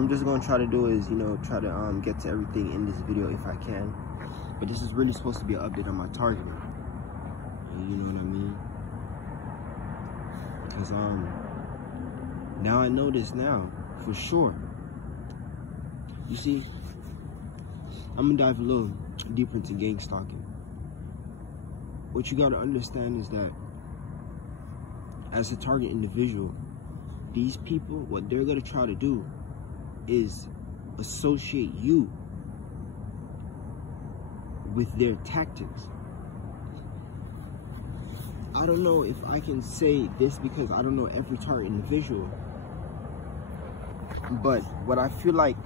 I'm just gonna try to do is, you know, try to get to everything in this video if I can. But this is really supposed to be an update on my targeting. You know what I mean? Because now I know this now for sure. You see, I'm gonna dive a little deeper into gang stalking. What you gotta understand is that as a target individual, these people, what they're gonna try to do is associate you with their tactics. I don't know if I can say this because I don't know every target individual, but what I feel like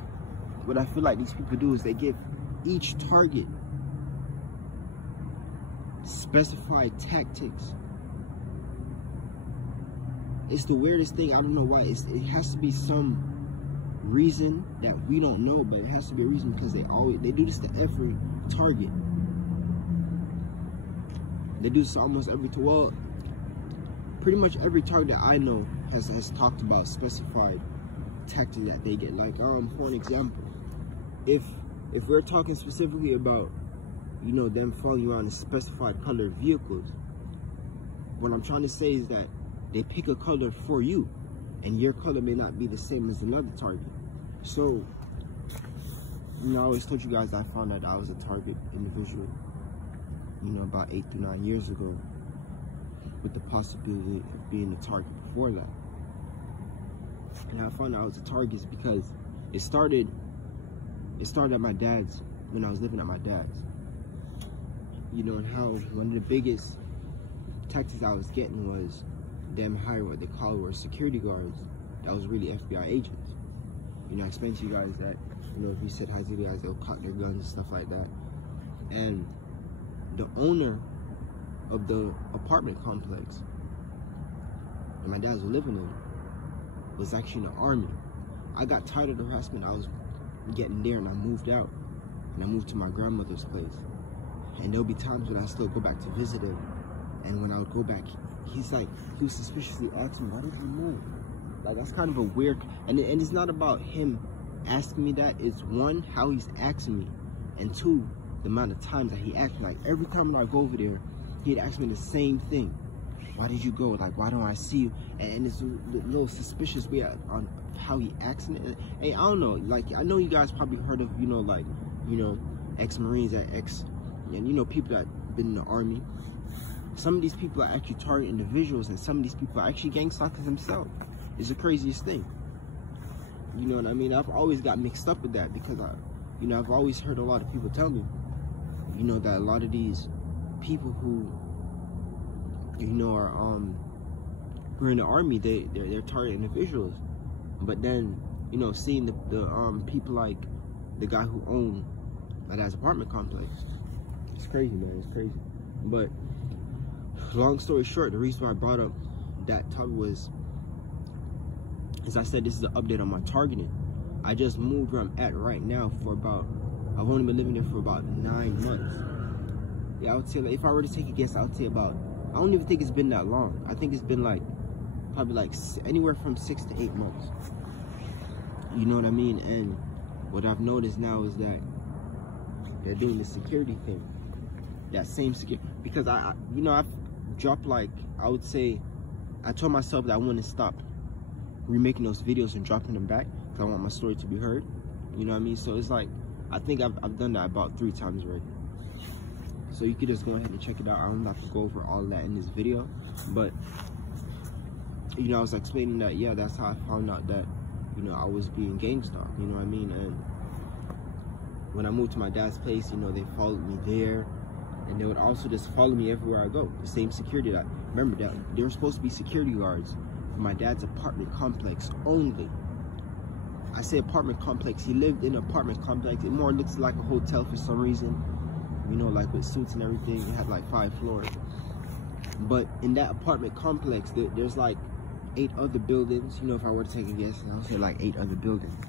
these people do is they give each target specified tactics. It's the weirdest thing. I don't know why. It has to be some reason that we don't know, but it has to be a reason because they do this to every target. They do this to almost every, well, pretty much every target that I know has talked about specified tactics that they get. Like, for an example, if we're talking specifically about, you know, them following you around in specified colored vehicles, what I'm trying to say is that they pick a color for you, and your color may not be the same as another target. So, you know, I always told you guys I found out I was a target individual, you know, about 8 to 9 years ago, with the possibility of being a target before that. And I found out I was a target because it started at my dad's, when I was living at my dad's. You know, and how one of the biggest tactics I was getting was them hiring what they call were security guards that was really FBI agents. You know, I explained to you guys that, you know, if you said hi to the guys, they'll cock their guns and stuff like that. And the owner of the apartment complex that my dad was living in was actually in the Army. I got tired of the harassment I was getting there, and I moved out. And I moved to my grandmother's place. And there'll be times when I still go back to visit him. And when I would go back, he was suspiciously asking me, why did you move? Like, that's kind of a weird, and it's not about him asking me that. It's one, how he's asking me, and two, the amount of times that he asked me. Like, every time when I go over there, he'd ask me the same thing. Why did you go? Like, why don't I see you? And it's a little suspicious way on how he acts. And I don't know, like, I know you guys probably heard of, you know, like, you know, ex-Marines and, you know, people that been in the Army. Some of these people are actually target individuals, and some of these people are actually gang stalkers themselves. It's the craziest thing. You know what I mean? I've always got mixed up with that because you know, I've always heard a lot of people tell me, you know, that a lot of these people who, you know, are who are in the Army, they're target individuals. But then, you know, seeing the people like the guy who owned my dad's apartment complex, it's crazy, man. It's crazy. But long story short, the reason why I brought up that topic was, as I said, this is an update on my targeting. I just moved where I'm at right now for about, I've only been living there for about 9 months. Yeah, I would say, like, if I were to take a guess, I would say about, I don't even think it's been that long. I think it's been like, probably like anywhere from 6 to 8 months. You know what I mean? And what I've noticed now is that they're doing the security thing. That same security, because you know, I've dropped, like, I would say, I told myself that I wouldn't stop remaking those videos and dropping them back because I want my story to be heard. You know what I mean? So it's like, I think I've done that about 3 times already. So you could just go ahead and check it out. I don't have to go over all of that in this video, but, you know, I was explaining that, yeah, that's how I found out that, you know, I was being gang stalked, you know what I mean? And when I moved to my dad's place, you know, they followed me there, and they would also just follow me everywhere I go. The same security that, remember that there were supposed to be security guards for my dad's apartment complex only. I say apartment complex, he lived in an apartment complex. It more looks like a hotel for some reason, you know, like with suites and everything. It had like 5 floors. But in that apartment complex, there's like 8 other buildings. You know, if I were to take a guess, I would say like 8 other buildings.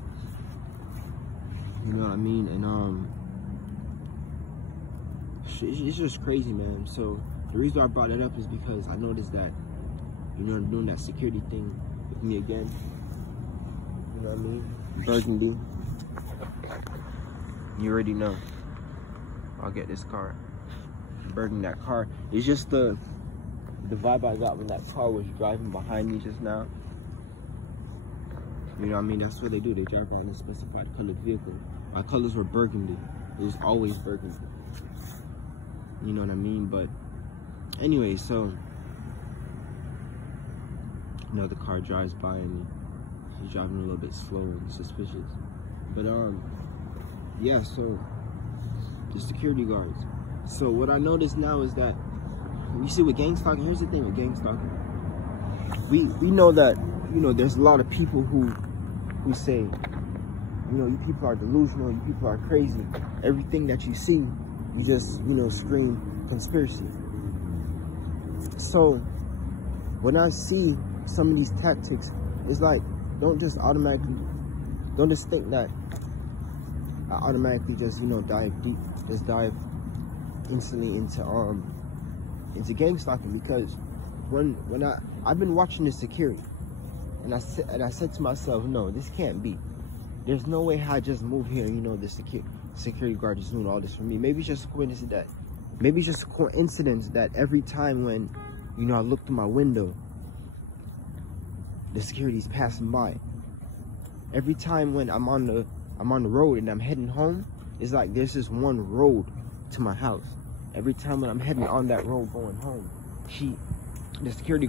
You know what I mean? And it's just crazy, man. So the reason I brought it up is because I noticed that, you know, they're doing that security thing with me again. You know what I mean? burgundy. You already know. I'll get this car. Burgundy, that car. It's just the vibe I got when that car was driving behind me just now. You know what I mean? That's what they do. They drive around in specified colored vehicle. My colors were burgundy. It was always burgundy. You know what I mean? But anyway, so another car drives by and he's driving a little bit slow and suspicious. But yeah, so the security guards. So what I noticed now is that you see with gang stalking, here's the thing with gang stalking. We know that, you know, there's a lot of people who say, you know, you people are delusional, you people are crazy. Everything that you see, you just, you know, scream conspiracy. So when I see some of these tactics, it's like, don't just think that I automatically just, you know, dive deep, just dive instantly into gang stalking, because when I've been watching the security, and I said to myself, no, this can't be. There's no way I just move here, you know, the security guard is doing all this for me. Maybe it's just a coincidence that every time when, you know, I look through my window, the security's passing by. Every time when I'm on the road and I'm heading home, it's like there's this one road to my house. Every time when I'm heading on that road going home, the security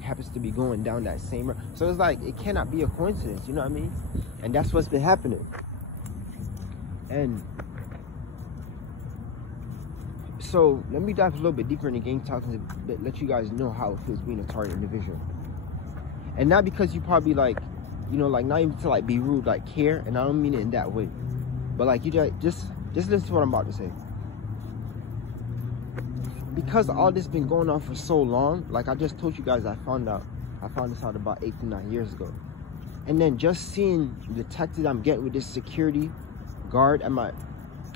happens to be going down that same road. So it's like, it cannot be a coincidence, you know what I mean? And that's what's been happening. And so let me dive a little bit deeper into gang talking to let you guys know how it feels being a target individual. And not because you probably like, you know, like not even to like be rude, like care, and I don't mean it in that way. But like, you just listen to what I'm about to say. Because all this been going on for so long, like I just told you guys, I found this out about 8 to 9 years ago. And then just seeing the tactics I'm getting with this security guard at my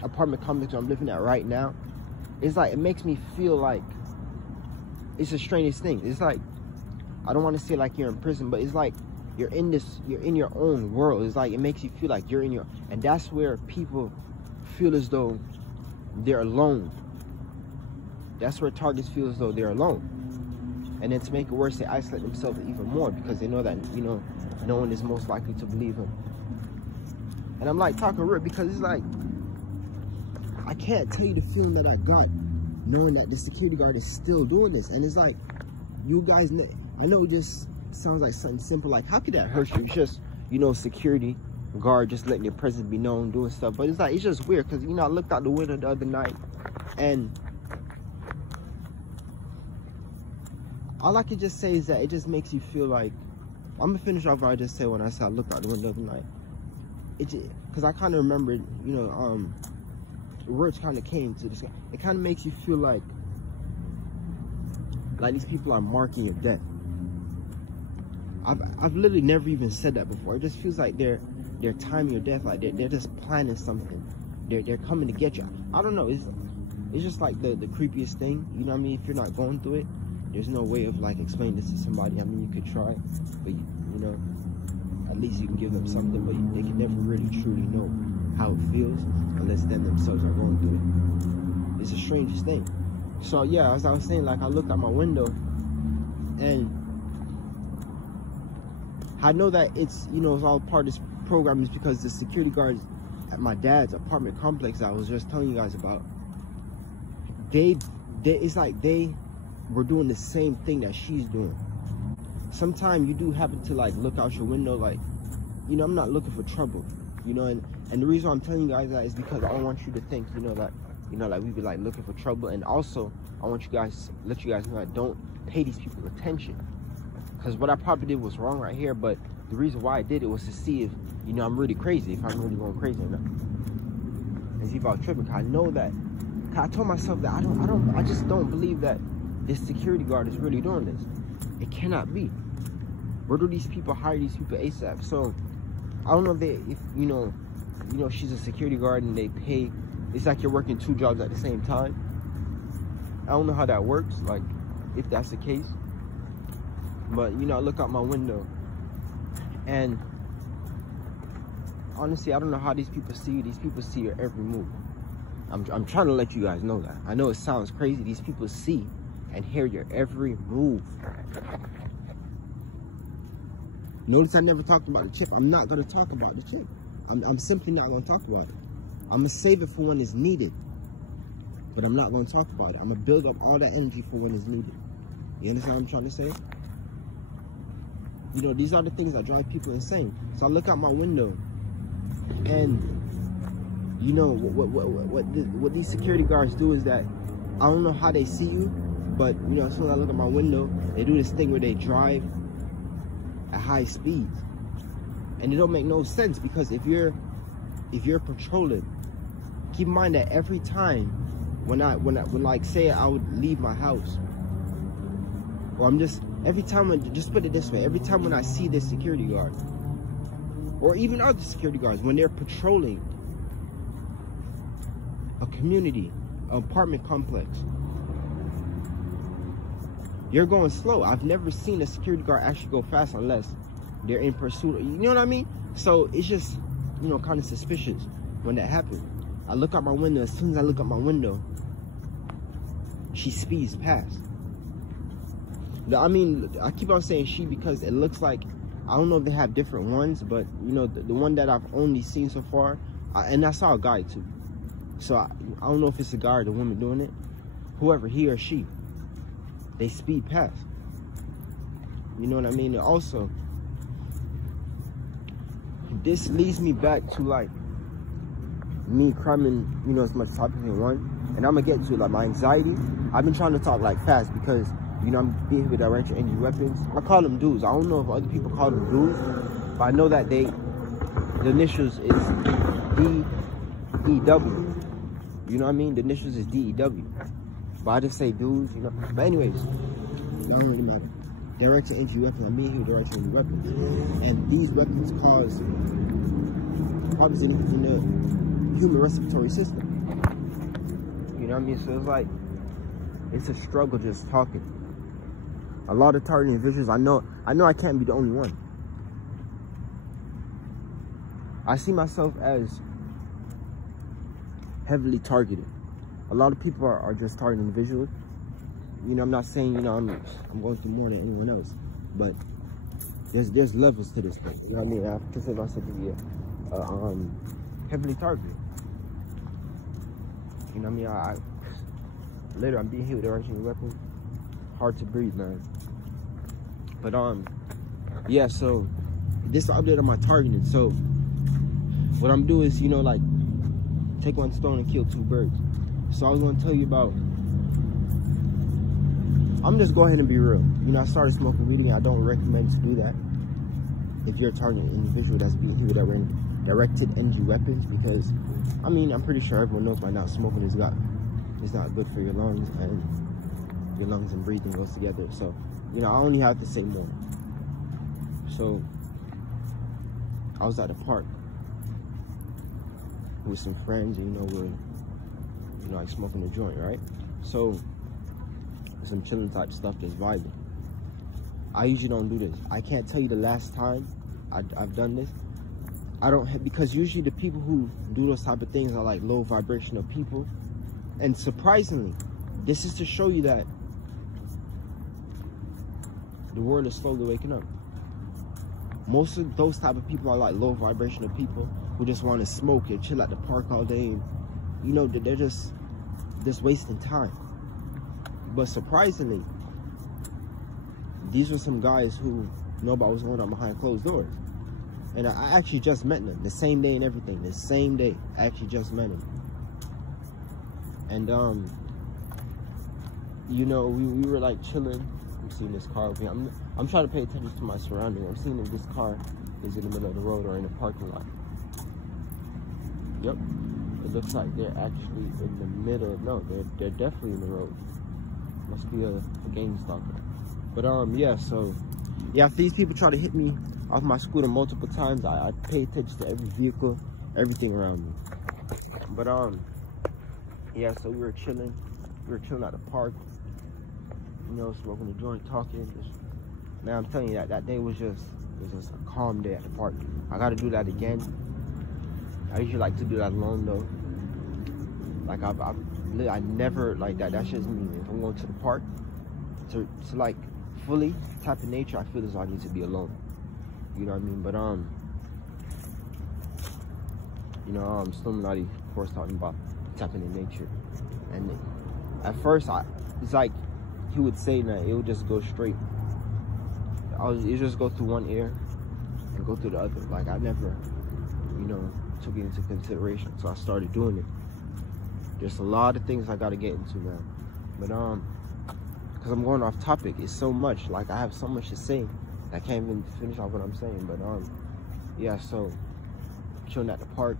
apartment complex I'm living at right now, it's like, it makes me feel like it's the strangest thing. It's like, I don't want to say like you're in prison, but it's like you're in your own world. It's like, it makes you feel like you're in your, and that's where people feel as though they're alone. That's where targets feel as though they're alone. And then to make it worse, they isolate themselves even more because they know that, you know, no one is most likely to believe them. And I'm like talking real because it's like, I can't tell you the feeling that I got knowing that the security guard is still doing this. And it's like, you guys, I know it just sounds like something simple, like how could that hurt you? It's just, you know, security guard just letting your presence be known, doing stuff. But it's like, it's just weird because, you know, I looked out the window the other night and all I can just say is that it just makes you feel like, I'm gonna finish off what I just said when I said I looked out the window the other night. Because I kind of remembered, you know, words kind of came to this. It kind of makes you feel like these people are marking your death. I've literally never even said that before. It just feels like they're timing your death, like they're just planning something. They're coming to get you. I don't know. It's just like the creepiest thing. You know what I mean? If you're not going through it, there's no way of like explaining this to somebody. I mean, you could try, but you know, at least you can give them something, but they can never really truly know how it feels unless them themselves are going through it. It's the strangest thing. So yeah, as I was saying, like I looked out my window and I know that it's, you know, it's all part of this program is because the security guards at my dad's apartment complex I was just telling you guys about, it's like they were doing the same thing that she's doing. Sometimes you do happen to like look out your window, like, you know, I'm not looking for trouble, you know, and the reason I'm telling you guys that is because I don't want you to think, you know, that, you know, like we be like looking for trouble. And also I want you guys, let you guys know that don't pay these people attention, because what I probably did was wrong right here, but the reason why I did it was to see if, you know, I'm really crazy, if I'm really going crazy or not, and see if I was tripping. Cause I know that, cause I told myself that I just don't believe that this security guard is really doing this. It cannot be. Where do these people hire these people ASAP? So I don't know if you know she's a security guard and they pay, it's like you're working 2 jobs at the same time. I don't know how that works, like if that's the case. But you know, I look out my window And honestly, I don't know how these people see you. These people see your every move. I'm trying to let you guys know that. I know it sounds crazy. These people see and hear your every move. Notice I never talked about the chip. I'm not going to talk about the chip. I'm simply not going to talk about it. I'm going to save it for when it's needed. But I'm not going to talk about it. I'm going to build up all that energy for when it's needed. You understand what I'm trying to say? You know, these are the things that drive people insane. So I look out my window and, you know, what these security guards do is that, I don't know how they see you, but, you know, as soon as I look at my window, they do this thing where they drive at high speeds. And it don't make no sense, because if you're patrolling, keep in mind that every time when like say I would leave my house, or every time, just put it this way, every time when I see this security guard, or even other security guards, when they're patrolling a community, an apartment complex, you're going slow. I've never seen a security guard actually go fast unless they're in pursuit. You know what I mean? So it's just, you know, kind of suspicious when that happens. I look out my window. As soon as I look out my window, she speeds past. I mean, I keep on saying she because it looks like, I don't know if they have different ones, but, you know, the one that I've only seen so far, and I saw a guy too. So I don't know if it's a guy or the woman doing it. Whoever, he or she, they speed past. You know what I mean? And also, this leads me back to like me cramming, you know, as much topic in one. And I'm gonna get to like my anxiety. I've been trying to talk like fast because, you know, I'm being with direct energy weapons. I call them dudes. I don't know if other people call them dudes, but I know that the initials is DEW. You know what I mean? The initials is DEW. But I just say dudes, you know. But anyways, it don't really matter. Direct energy weapons. I'm being here with direct energy weapons. And these weapons cause problems in the human respiratory system. You know what I mean? So it's like, it's a struggle just talking. A lot of targeting individuals, I know I can't be the only one. I see myself as heavily targeted. A lot of people are just targeting individuals. You know, I'm not saying, you know, I'm going through more than anyone else, but there's levels to this thing. You know what I mean? I consider myself to be heavily targeted. You know what I mean? Later I'm being hit with a weapon. Hard to breathe, man. But yeah, so this is an update on my targeting. So what I'm doing is, you know, like, take one stone and kill two birds. So I was gonna tell you about, I'm just go ahead and be real. You know, I started smoking weed again. I don't recommend to do that if you're a targeting individual that's being hit with directed energy weapons, because, I mean, I'm pretty sure everyone knows by now smoking is not good for your lungs, and your lungs and breathing goes together. So, you know, I only have to say more. So I was at a park with some friends, and, you know, we're, you know, like smoking a joint, right? So some chilling type stuff, just vibing. I usually don't do this. I can't tell you the last time I've done this. I don't have, because usually the people who do those type of things are like low vibrational people. And surprisingly, this is to show you that the world is slowly waking up. Most of those type of people are like low vibrational people who just want to smoke and chill at the park all day. And, you know, they're just wasting time. But surprisingly, these were some guys who know about what's going on behind closed doors. And I actually just met them the same day and everything. The same day, I actually just met them. And, you know, we were like chilling. I'm seeing this car over here. I'm trying to pay attention to my surroundings. I'm seeing if this car is in the middle of the road or in a parking lot. Yep. It looks like they're actually in the middle. No, they're definitely in the road. Must be a Gangstalker. But yeah, so yeah, if these people try to hit me off my scooter multiple times, I pay attention to every vehicle, everything around me. But yeah, so we were chilling at the park, you know, smoking a joint, talking. Man, I'm telling you, that day was just It was just a calm day at the park. I gotta do that again. I usually like to do that alone though. Like I never like that. That's just me. If I'm going to the park to like fully tap in nature, I feel as though I need to be alone. You know what I mean? But you know, still not of course talking about tapping in nature. And at first, it's like he would say that it would just go straight. It just go through one ear and go through the other. Like I never, you know, took it into consideration. So I started doing it. There's a lot of things I gotta get into, man. But because I'm going off topic, it's so much. Like I have so much to say, I can't even finish off what I'm saying. But yeah. So chilling at the park,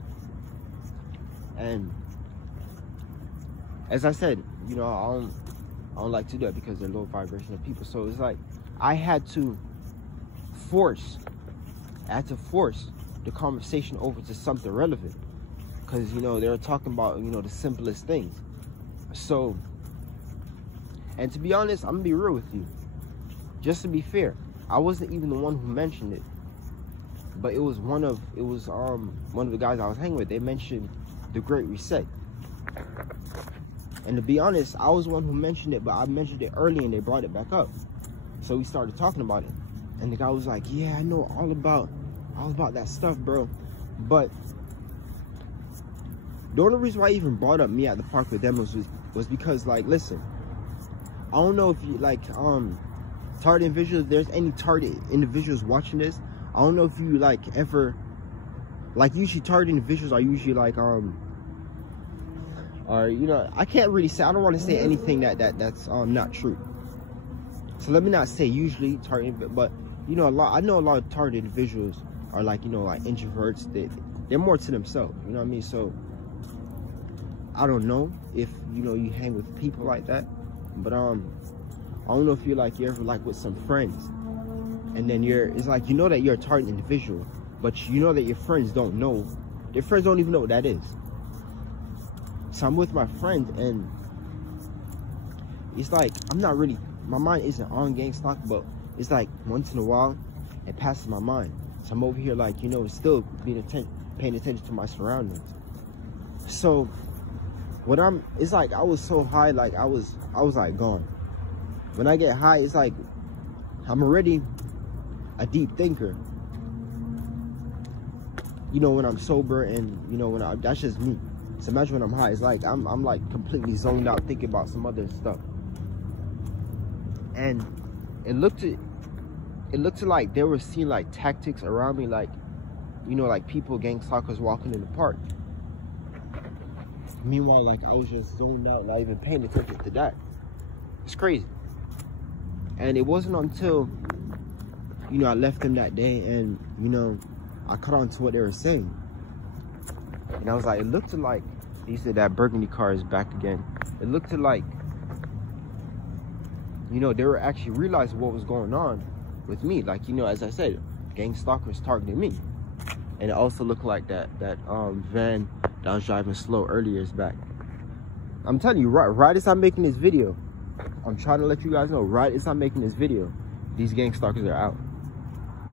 and as I said, you know, I don't like to do that because they're low vibrational people. So it's like I had to force the conversation over to something relevant, because you know they were talking about, you know, the simplest things. So, and to be honest, I'm gonna be real with you, just to be fair, I wasn't even the one who mentioned it, but it was one of the guys I was hanging with. They mentioned the Great Reset, and to be honest, I was the one who mentioned it, but I mentioned it early and they brought it back up. So we started talking about it, and the guy was like, yeah, I know all about that stuff, bro. But the only reason why I even brought up me at the park with them was because, like, listen, I don't know if you like target individuals, if there's any target individuals watching this. I don't know if you like ever, like, usually target individuals are usually like or, you know, I can't really say, I don't want to say anything that's not true. So let me not say usually target, but you know, I know a lot of target individuals are like, you know, like introverts. They're more to themselves, you know what I mean? So I don't know if, you know, you hang with people like that, but I don't know if you're ever like with some friends, and then it's like, you know that you're a target individual, but you know that your friends don't know. Their friends don't even know what that is. So I'm with my friend, and it's like I'm not really, my mind isn't on Gangstalk, but it's like once in a while it passes my mind. So I'm over here like, you know, still paying attention to my surroundings. So it's like I was so high, like I was like gone. When I get high, it's like I'm already a deep thinker. You know, when I'm sober, and you know, that's just me. So imagine when I'm high, it's like I'm like completely zoned out thinking about some other stuff. And it looked like they were seeing like tactics around me, like, you know, like people, Gangstalkers walking in the park. Meanwhile, like I was just zoned out, not even paying attention to that. It's crazy. And it wasn't until, you know, I left them that day, and you know, I caught on to what they were saying. And I was like, it looked like, he said that burgundy car is back again. It looked like, you know, they were actually realizing what was going on with me. Like, you know, as I said, Gangstalkers targeting me. And it also looked like that van that I was driving slow earlier is back. I'm telling you, right as I'm making this video, I'm trying to let you guys know, right as I'm making this video, these Gangstalkers are out.